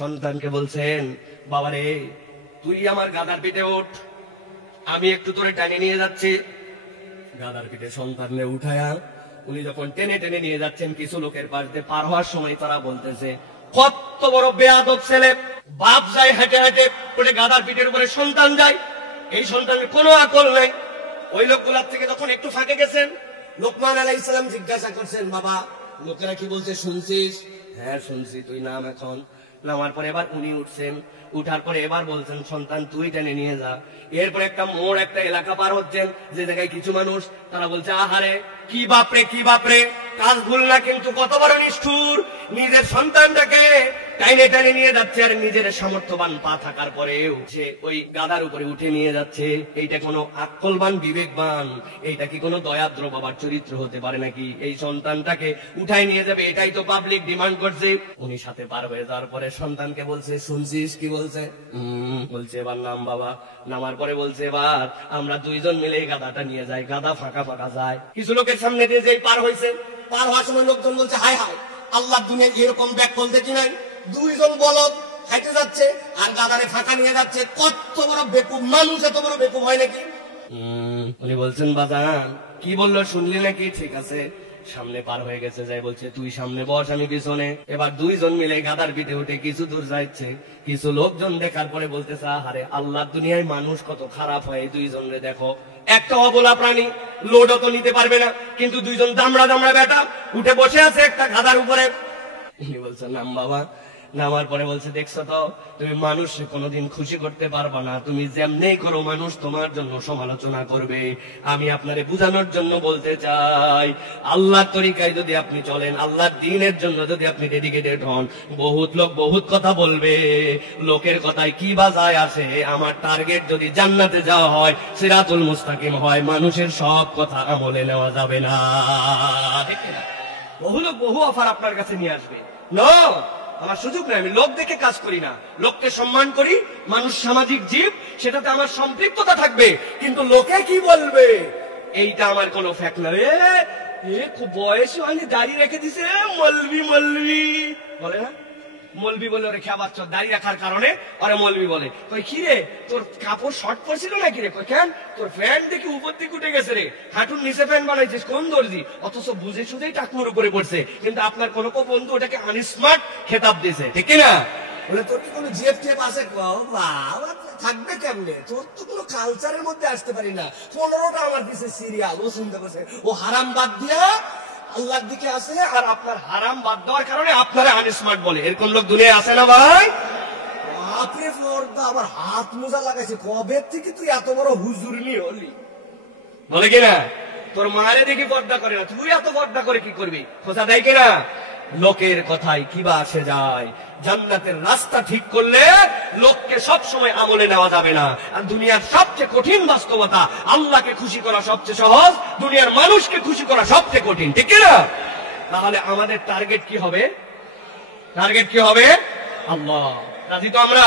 সন্তানকে বলছেন, বাবারে তুই আমার গাদার পিঠে ওঠ, আমি একটু তোরে টানে নিয়ে যাচ্ছি। গাদার পিঠে সন্তানকে উঠায়া উনি যখন টেনে টেনে নিয়ে যাচ্ছেন, কিছু লোকের পাশ দিয়ে পার হওয়ার সময় তারা বলতেছে, কত বড় বেয়াদব ছেলে, বাপ যায় হেঁটে হেঁটে করে গাদার পিঠের উপরে সন্তান যায়, এই সন্তানের কোনো আকল নাই। ওই লোকগুলার থেকে যখন একটু ফাঁকে গেছেন, লোকমান আলাইহিস সালাম জিজ্ঞাসা করছেন, বাবা লোকেরা কি বলছে শুনছিস? হ্যাঁ শুনছি, তুই নাম এখন। নামার পরে এবার উনি উঠছেন, উঠার পরে এবার বলছেন, সন্তান তুই টেনে নিয়ে যা। এরপরে একটা মোড়, একটা এলাকা পার হচ্ছেন, যে জায়গায় কিছু মানুষ তারা বলছে, আহারে কি বাপরে কি বাপরে, কাজ ভুল না কিন্তু কত বড় নিষ্ঠুর, নিজের সন্তানটাকে টাইনে টাইনে নিয়ে যাচ্ছে, আর নিজের সামর্থ্যবান পা থাকার পরেও সে ওই গাদার উপরে উঠে নিয়ে যাচ্ছে। এইটা কোনো আকলবান বিবেকবান, এইটা কি কোনো দয়াদ্র বাবার চরিত্র হতে পারে নাকি? এই সন্তানটাকে উঠাই নিয়ে যাবে, এটাই তো পাবলিক ডিমান্ড করছে। উনি সাথে পার হয়ে যাওয়ার পরে সন্তানকে বলছে, শুনছিস কি বলছে? বলছে এবার নাম বাবা। নামার পরে বলছে, এবার আমরা দুইজন মিলে এই গাদাটা নিয়ে যাই। গাদা ফাঁকা ফাঁকা যায়, কিছু লোকের সামনে দিয়ে যে পার হয়েছে, পার হওয়ার সময় লোকজন বলছে, হায় হায় আল্লাহ দুনিয়ায় এরকম ব্যাকল দেখি নাই, দুইজন বলদ হাইটে যাচ্ছে আর গাদারে ফাঁকা নিয়ে যাচ্ছে, কত বড় বেকুব মানুষ, এত বড় বেকুব হয় নাকি? উনি বলছেন, বাজান কি বললো শুনলি নাকি? ঠিক আছে, সামনে পার হয়ে গেছে, যাই বলছে তুই সামনে বস আমি পিছনে। এবার দুইজন মিলে গাদার পিঠে উঠে কিছু দূর যাচ্ছে, কিছু লোকজন দেখার পরে বলতেছে, আরে আল্লাহ দুনিয়ায় মানুষ কত খারাপ হয়, দুইজনে দেখো, একটা অবলা প্রাণী, লোডও তো নিতে পারবে না, কিন্তু দুইজন দামড়া দামড়া বেটা উঠে বসে আছে একটা গাদার উপরে। উনি বলছেন নাম বাবা। নামার পরে বলছে, দেখছো তো তুমি মানুষকে কোনোদিন খুশি করতে পারবা না, তুমি যেমনি করো মানুষ তোমার জন্য সমালোচনা করবে। আমি আপনারে বুঝানোর জন্য বলতে চাই, আল্লাহর তরিকায় যদি আপনি চলেন, আল্লাহর দ্বীনের জন্য যদি আপনি ডেডিকেটেড হন, বহুত লোক বহুত কথা বলবে, লোকের কথায় কি বা যায় আসে। আমার টার্গেট যদি জান্নাতে যাওয়া হয়, সিরাতুল মুস্তাকিম হয়, মানুষের সব কথা আমলে নেওয়া যাবে না। বহু লোক বহু অফার আপনার কাছে নিয়ে আসবে, না আমার সুযোগ নেই, আমি লোক দেখে কাজ করি না, লোককে সম্মান করি, মানুষ সামাজিক জীব, সেটাতে আমার সম্পৃক্ততা থাকবে, কিন্তু লোকে কি বলবে এইটা আমার কোনো ফ্যাক্ট না। খুব বয়স হয়নি দাঁড়িয়ে রেখে দিছে, মলবি মলবি বলে না, মলবি বলে ওরে খেয়াবার চোর, দাঁড়িয়ে রাখার কারণে ওরে মলবি বলে। কই কি রে তোর কাপড় শর্ট পড়ছিল নাকি রে? কই কেন তোর প্যান্ট দেখি উপর দিকে উঠে গেছে রে, হাঁটুর নিচে প্যান্ট বানাইছিস, কোন দর্জি? অথচ বুঝে শুধুই টাকনুর উপরে পড়ছে, কিন্তু আপনার কোনো বন্ধু ওটাকে আনস্মার্ট খেতাব দিয়েছে, ঠিক কিনা? বলে তোর কি কোনো জিএফ টিএফ আছে? থাকবে কেমনে, তোর তো কোনো কালচারের মধ্যে আসতে পারি না। 15টা আমার দিছে সিরিয়াল, ও চিন্তা করছে, ও হারাম বাদ দিয়া আল্লাহর দিকে আসে, আর আপনার হারাম বাদ দেওয়ার কারণে আপনারা আনস্মার্ট বলে। এরকম লোক দুনিয়ায় আছে না ভাই? আপনি ফ্লোরটা আবার হাত মোজা লাগাইছে, কবে থেকে তুই এত বড় হুজুরনি হলি? বলে কিনা তোর মারে দেখি পর্দা করে না, তুই এত পর্দা করে কি করবি? খোঁজা দেয় কিনা? লোকের কথায় কিবা আসে যায়। জান্নাতের রাস্তা ঠিক করলে লোককে সব সময় আমলে নেওয়া যাবে না। আর দুনিয়ার সবচেয়ে কঠিন বাস্তবতা, আল্লাহকে খুশি করা সবচেয়ে সহজ, দুনিয়ার মানুষকে খুশি করা সবচেয়ে কঠিন, ঠিক কিনা? তাহলে আমাদের টার্গেট কি হবে? টার্গেট কি হবে? আল্লাহ। রাজি তো আমরা?